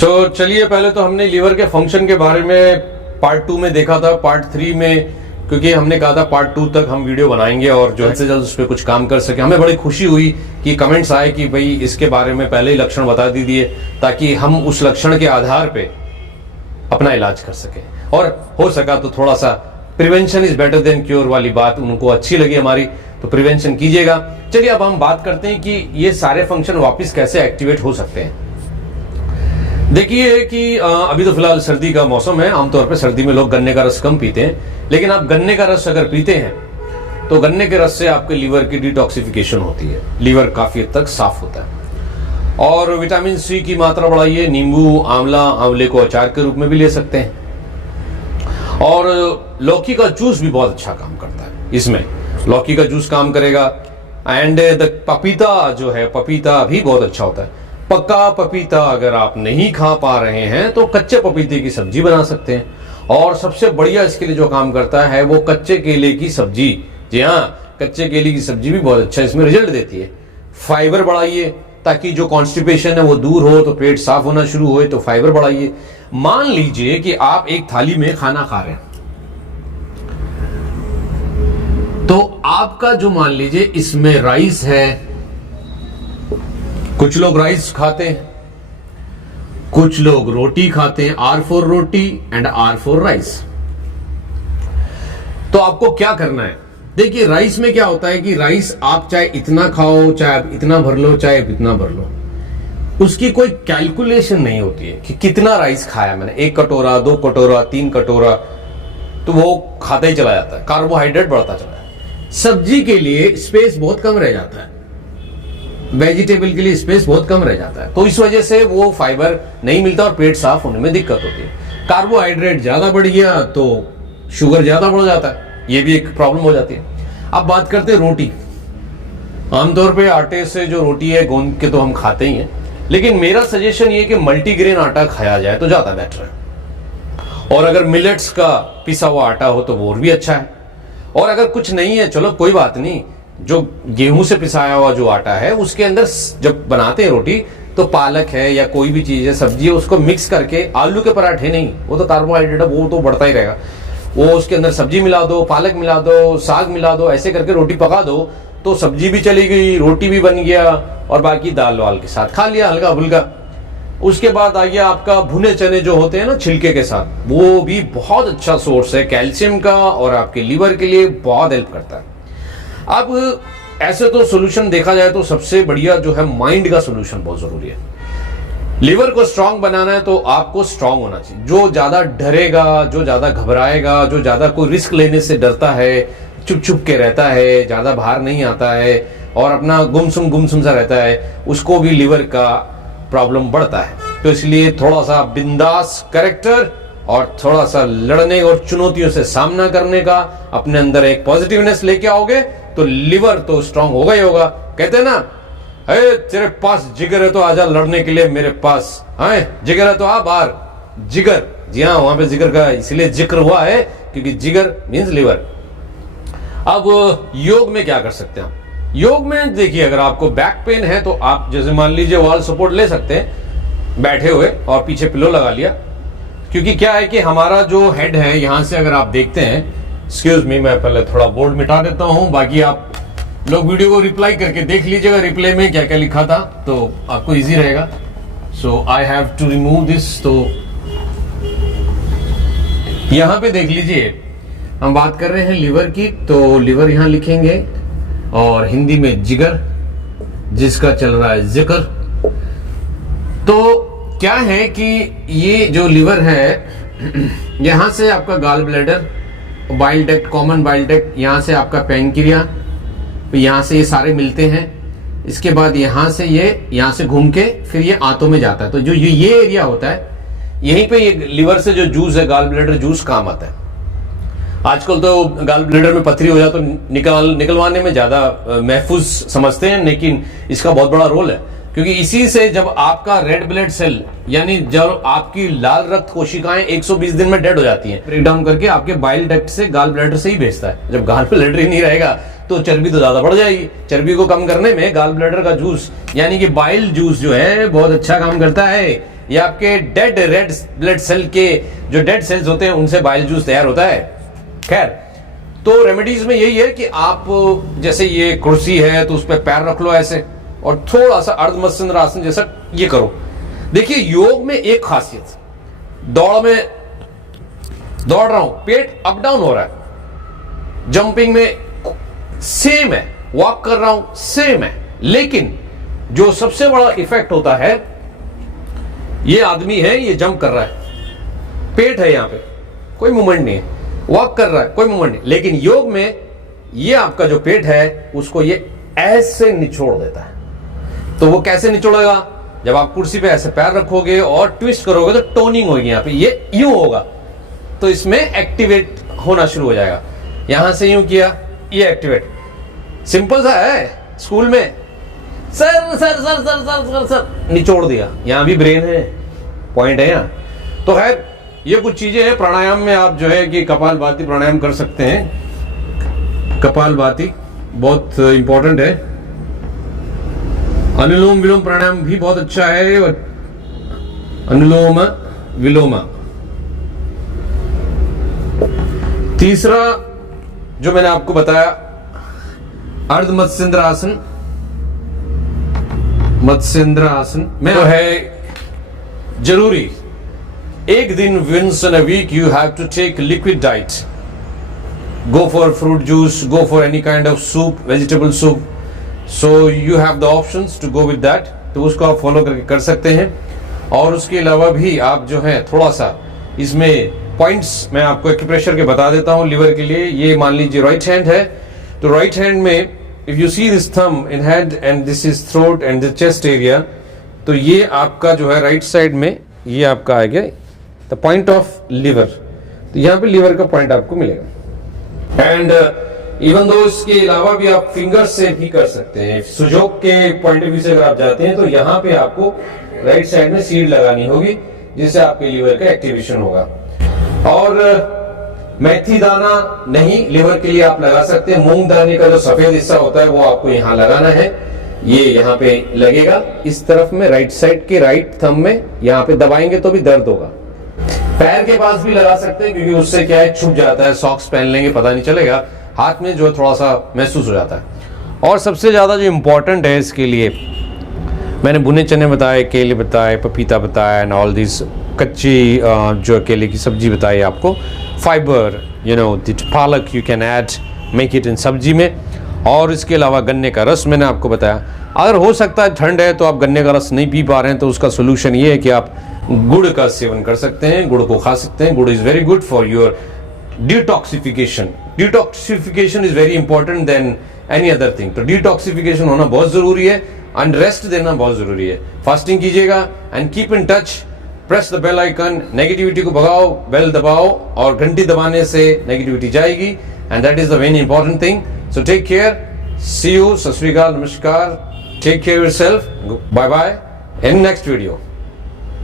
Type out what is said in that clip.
तो चलिए, पहले तो हमने लीवर के फंक्शन के बारे में पार्ट 2 में देखा था। पार्ट 3 में क्योंकि हमने कहा था पार्ट 2 तक हम वीडियो बनाएंगे और जल्द से जल्द उस पर कुछ काम कर सके। हमें बड़ी खुशी हुई कि कमेंट्स आए कि भाई इसके बारे में पहले ही लक्षण बता दीजिए ताकि हम उस लक्षण के आधार पे अपना इलाज कर सके, और हो सका तो थोड़ा सा prevention is better than cure वाली बात उनको अच्छी लगी हमारी, तो प्रिवेंशन कीजिएगा। चलिए अब हम बात करते हैं कि ये सारे फंक्शन वापस कैसे एक्टिवेट हो सकते हैं। देखिए कि अभी तो फिलहाल सर्दी का मौसम है, आमतौर पे सर्दी में लोग गन्ने का रस कम पीते हैं, लेकिन आप गन्ने का रस अगर पीते हैं तो गन्ने के रस से आपके लीवर की डिटॉक्सिफिकेशन होती है, लीवर काफी हद तक साफ होता है। और विटामिन सी की मात्रा बढ़ाइए, नींबू, आंवला, आंवले को अचार के रूप में भी ले सकते हैं। और लौकी का जूस भी बहुत अच्छा काम करता है, इसमें लौकी का जूस काम करेगा। एंड द पपीता जो है, पपीता भी बहुत अच्छा होता है। पक्का पपीता अगर आप नहीं खा पा रहे हैं तो कच्चे पपीते की सब्जी बना सकते हैं, और सबसे बढ़िया इसके लिए जो काम करता है वो कच्चे केले की सब्जी। जी हाँ, कच्चे केले की सब्जी भी बहुत अच्छा इसमें रिजल्ट देती है। फाइबर बढ़ाइए ताकि जो कॉन्स्टिपेशन है वो दूर हो, तो पेट साफ होना शुरू हो, तो फाइबर बढ़ाइए। मान लीजिए कि आप एक थाली में खाना खा रहे हैं, तो आपका जो मान लीजिए इसमें राइस है, कुछ लोग राइस खाते हैं, कुछ लोग रोटी खाते हैं, R for roti and R for rice. तो आपको क्या करना है, देखिए राइस में क्या होता है कि राइस आप चाहे इतना खाओ, चाहे आप इतना भर लो, चाहे आप इतना भर लो, उसकी कोई कैलकुलेशन नहीं होती है कि कितना राइस खाया मैंने, 1 कटोरा, 2 कटोरा, 3 कटोरा, तो वो खाता ही चला जाता है, कार्बोहाइड्रेट बढ़ता चला जाता है। सब्जी के लिए स्पेस बहुत कम रह जाता है, वेजिटेबल के लिए स्पेस बहुत कम रह जाता है, तो इस वजह से वो फाइबर नहीं मिलता और पेट साफ होने में दिक्कत होती है। कार्बोहाइड्रेट ज्यादा बढ़ गया तो शुगर ज्यादा बढ़ जाता है, ये भी एक प्रॉब्लम हो जाती है। अब बात करते हैं रोटी। आमतौर पे आटे से जो रोटी है गोंद के तो हम खाते ही हैं, लेकिन मेरा सजेशन ये कि मल्टीग्रेन आटा खाया जाए तो ज्यादा बेटर है। और अगर मिलेट्स का पिसा हुआ आटा हो तो वो भी अच्छा है। और अगर कुछ नहीं है, चलो कोई बात नहीं, जो गेहूं से पिसाया हुआ जो आटा है उसके अंदर जब बनाते हैं रोटी तो पालक है या कोई भी चीज है, सब्जी है, उसको मिक्स करके, आलू के पराठे नहीं, वो तो कार्बोहाइड्रेट है, वो तो बढ़ता ही रहेगा, वो उसके अंदर सब्जी मिला दो, पालक मिला दो, साग मिला दो, ऐसे करके रोटी पका दो, तो सब्जी भी चली गई, रोटी भी बन गया, और बाकी दाल वाल के साथ खा लिया हल्का फुल्का। उसके बाद आ गया आपका भुने चने जो होते हैं ना छिलके के साथ, वो भी बहुत अच्छा सोर्स है कैल्शियम का और आपके लीवर के लिए बहुत हेल्प करता है। अब ऐसे तो सोल्यूशन देखा जाए तो सबसे बढ़िया जो है माइंड का सोल्यूशन बहुत जरूरी है। लीवर को स्ट्रांग बनाना है तो आपको स्ट्रांग होना चाहिए। जो ज्यादा डरेगा, जो ज्यादा घबराएगा, जो ज्यादा कोई रिस्क लेने से डरता है, चुप चुप के रहता है, ज्यादा बाहर नहीं आता है और अपना गुमसुम सा रहता है, उसको भी लीवर का प्रॉब्लम बढ़ता है। तो इसलिए थोड़ा सा बिंदास कैरेक्टर और थोड़ा सा लड़ने और चुनौतियों से सामना करने का अपने अंदर एक पॉजिटिवनेस लेके आओगे तो लीवर तो स्ट्रांग होगा ही होगा। कहते हैं ना, हे तेरे पास जिगर है तो आजा लड़ने के लिए मेरे पास, है जिगर है तो आ बाहर। जिगर, जी हाँ, वहां पे जिगर का इसलिए जिक्र हुआ है क्योंकि जिगर मींस लीवर। अब योग में क्या कर सकते हैं आप? योग में देखिए, अगर आपको बैक पेन है तो आप जैसे मान लीजिए वॉल सपोर्ट ले सकते हैं बैठे हुए और पीछे पिलो लगा लिया, क्योंकि क्या है कि हमारा जो हेड है यहां से अगर आप देखते हैं, एक्सक्यूज मी, मैं पहले थोड़ा बोर्ड मिटा देता हूं, बाकी आप लोग वीडियो को रिप्लाई करके देख लीजिएगा रिप्लाई में क्या क्या लिखा था, तो आपको इजी रहेगा। So I have to remove this. तो यहां पे देख लीजिए, हम बात कर रहे हैं लीवर की, तो लीवर यहां लिखेंगे और हिंदी में जिगर, जिसका चल रहा है जिक्र। तो क्या है कि ये जो लीवर है, यहां से आपका gall bladder, bile duct, common bile duct, यहां से आपका पैंक्रिया, यहां से ये सारे मिलते हैं। इसके बाद यहां से ये, यहां से घूम के फिर ये आंतों में जाता है। तो जो ये एरिया होता है, यहीं पे ये लीवर से जो जूस है, गाल ब्लैडर जूस काम आता है। आजकल तो गाल ब्लैडर में पथरी हो जाए तो निकलवाने में ज्यादा महफूज समझते हैं, लेकिन इसका बहुत बड़ा रोल है, क्योंकि इसी से जब आपका रेड ब्लड सेल यानी जब आपकी लाल रक्त कोशिकाएं 120 दिन में डेड हो जाती हैं, ब्रेक डाउन करके आपके बाइल डक्ट से गाल ब्लैडर से ही भेजता है। जब गाल ब्लैडर ही नहीं रहेगा तो चर्बी तो ज्यादा बढ़ जाएगी। चर्बी को कम करने में गाल ब्लैडर का जूस यानी कि बाइल जूस जो है बहुत अच्छा काम करता है। या आपके डेड रेड ब्लड सेल के जो डेड सेल्स होते हैं उनसे बाइल जूस तैयार होता है। खैर, तो रेमेडीज में यही है कि आप जैसे ये कुर्सी है तो उस पर पैर रख लो ऐसे और थोड़ा सा अर्ध मत्स्येंद्र आसन जैसा ये करो। देखिए योग में एक खासियत, दौड़ रहा हूं, पेट अप डाउन हो रहा है, जंपिंग में सेम है, वॉक कर रहा हूं सेम है, लेकिन जो सबसे बड़ा इफेक्ट होता है, ये आदमी है, ये जंप कर रहा है, पेट है यहां पे, कोई मूवमेंट नहीं है, वॉक कर रहा है, कोई मूवमेंट नहीं, लेकिन योग में ये आपका जो पेट है उसको ये ऐसे निचोड़ देता है। तो वो कैसे निचोड़ेगा? जब आप कुर्सी पे ऐसे पैर रखोगे और ट्विस्ट करोगे तो टोनिंग होगी यहां पे, ये यूं होगा तो इसमें एक्टिवेट होना शुरू हो जाएगा। यहां से यूं किया, ये एक्टिवेट, सिंपल सा है। स्कूल में sir sir sir sir sir sir sir निचोड़ दिया, यहां भी ब्रेन है, पॉइंट है यहां। तो है ये कुछ चीजें हैं। प्राणायाम में आप जो है कि कपालभाति प्राणायाम कर सकते हैं। कपालभाति बहुत इंपॉर्टेंट है। अनुलोम विलोम प्राणायाम भी बहुत अच्छा है, और अनुलोम विलोम। तीसरा जो मैंने आपको बताया, अर्ध मत्स्येंद्र आसन, मत्स्येंद्र आसन में तो है जरूरी एक दिन once in a week you have to take liquid diet. Go for fruit juice, go for any kind of soup, vegetable soup. So you have the options to go with that. तो उसको आप follow करके कर सकते हैं। और उसके अलावा भी आप जो है थोड़ा सा इसमें पॉइंट्स मैं आपको एक्यूप्रेशर के बता देता हूँ लिवर के लिए। ये मान लीजिए राइट हैंड है, तो राइट हैंड में if you see this thumb in hand and this is throat and the chest area, तो ये आपका जो है राइट साइड में ये आपका आ गया द पॉइंट ऑफ लिवर। तो यहाँ पे लिवर का पॉइंट आपको मिलेगा। एंड इवन दो इसके अलावा भी आप फिंगर्स से भी कर सकते हैं। सुजोग के पॉइंट ऑफ व्यू से अगर आप जाते हैं तो यहाँ पे आपको राइट साइड में सीड लगानी होगी, जिससे आपके लिवर का एक्टिवेशन होगा। और मेथी दाना नहीं, लिवर के लिए आप लगा सकते हैं। मूंग दाने का जो सफेद हिस्सा होता है वो आपको यहाँ लगाना है, ये यहाँ पे लगेगा इस तरफ में, राइट साइड के राइट थंब में। यहाँ पे दबाएंगे तो भी दर्द होगा। पैर के पास भी लगा सकते हैं, क्योंकि उससे क्या है छुप जाता है, सॉक्स पहन लेंगे पता नहीं चलेगा, हाथ में जो है थोड़ा सा महसूस हो जाता है। और सबसे ज्यादा जो इम्पोर्टेंट है इसके लिए, मैंने भुने चने बताए, केले बताए, पपीता बताया एंड ऑल दिस, कच्ची जो केले की सब्जी बताई आपको, फाइबर, यू नो दिट पालक you can add, make it in सब्जी में। और इसके अलावा गन्ने का रस मैंने आपको बताया। अगर हो सकता है ठंड है तो आप गन्ने का रस नहीं पी पा रहे हैं, तो उसका सोल्यूशन ये है कि आप गुड़ का सेवन कर सकते हैं, गुड़ को खा सकते हैं। Gur is very good for your detoxification. Detoxification is very important then any other thing. तो डिटॉक्सिफिकेशन होना बहुत जरूरी है, एंड रेस्ट देना बहुत जरूरी है। फास्टिंग कीजिएगा and keep in touch, press the bell icon, negativity को भगाओ, बेल दबाओ, और घंटी दबाने से नेगेटिविटी जाएगी, and that is the very important thing. So take care, see you, सत श्री अकाल, नमस्कार, take care yourself, bye bye, in next video.